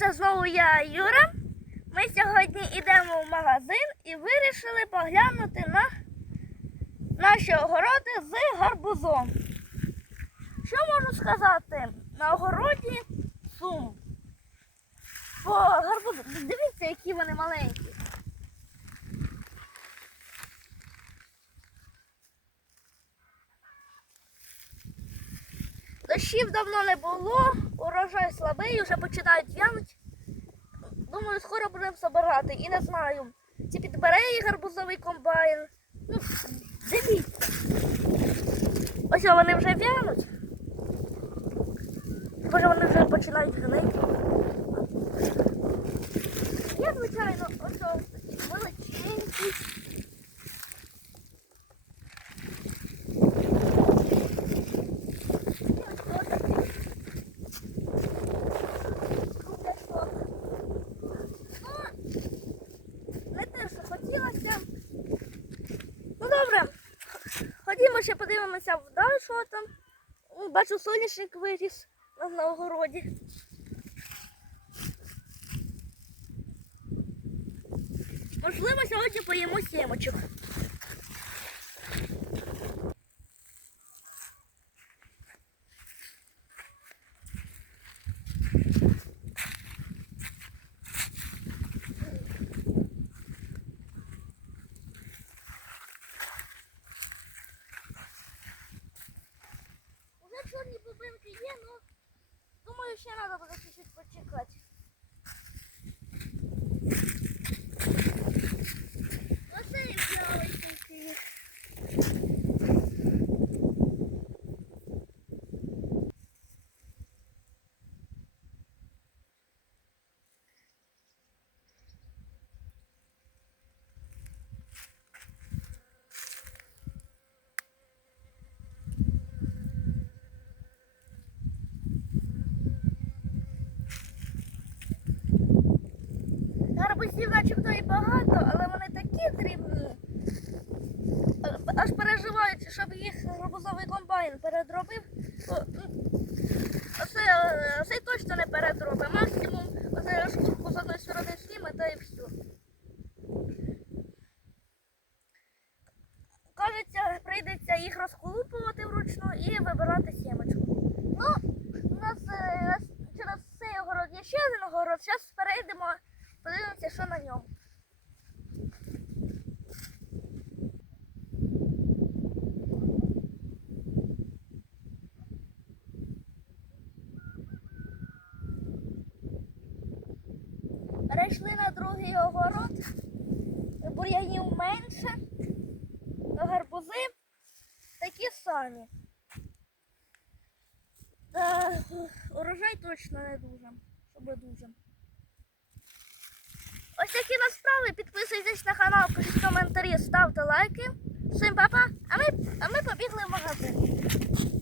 це знову я, Юра. Ми сьогодні йдемо в магазин і вирішили поглянути на наші огороди з гарбузом. Що можу сказати? На огороді сум. По гарбузу. Дивіться, які вони маленькі. Дощів давно не було, урожай вже починають в'янути. Думаю, скоро будемо збирати. І не знаю, чи підбере її гарбузовий комбайн. Ну, дивіться. Ось вони вже в'януть. Може вони вже починають гнити. Є, звичайно, ось такі величенькі. Не те, що хотілося. Ну добре. Ходімо ще подивимося вдаль, що там. Бачу, соняшник виріс на огороді. Можливо, сьогодні поїмо сімочок. Думаю, ще треба буде чуть-чуть почекати. Оце і ялички. І багато, але вони такі дрібні. Аж переживають, щоб їх гарбузовий комбайн передробив. Оце, е, оце точно не передробить. Максимум оце шкурку з одної сторони зніме та і все. Кажеться, прийдеться їх розколупувати вручну і вибирати сімочку. Ну, у нас е, через цей огород є ще один огород. Зараз перейдемо, подивимося, що на ньому. Перейшли на другий огород. Бур'янів менше. Гарбузи такі самі. Та урожай точно не дуже, щоб дуже. Ось такі нас справи. Підписуйтесь на канал, пишіть коментарі, ставте лайки. Всім па-па, а ми, а ми побігли в магазин.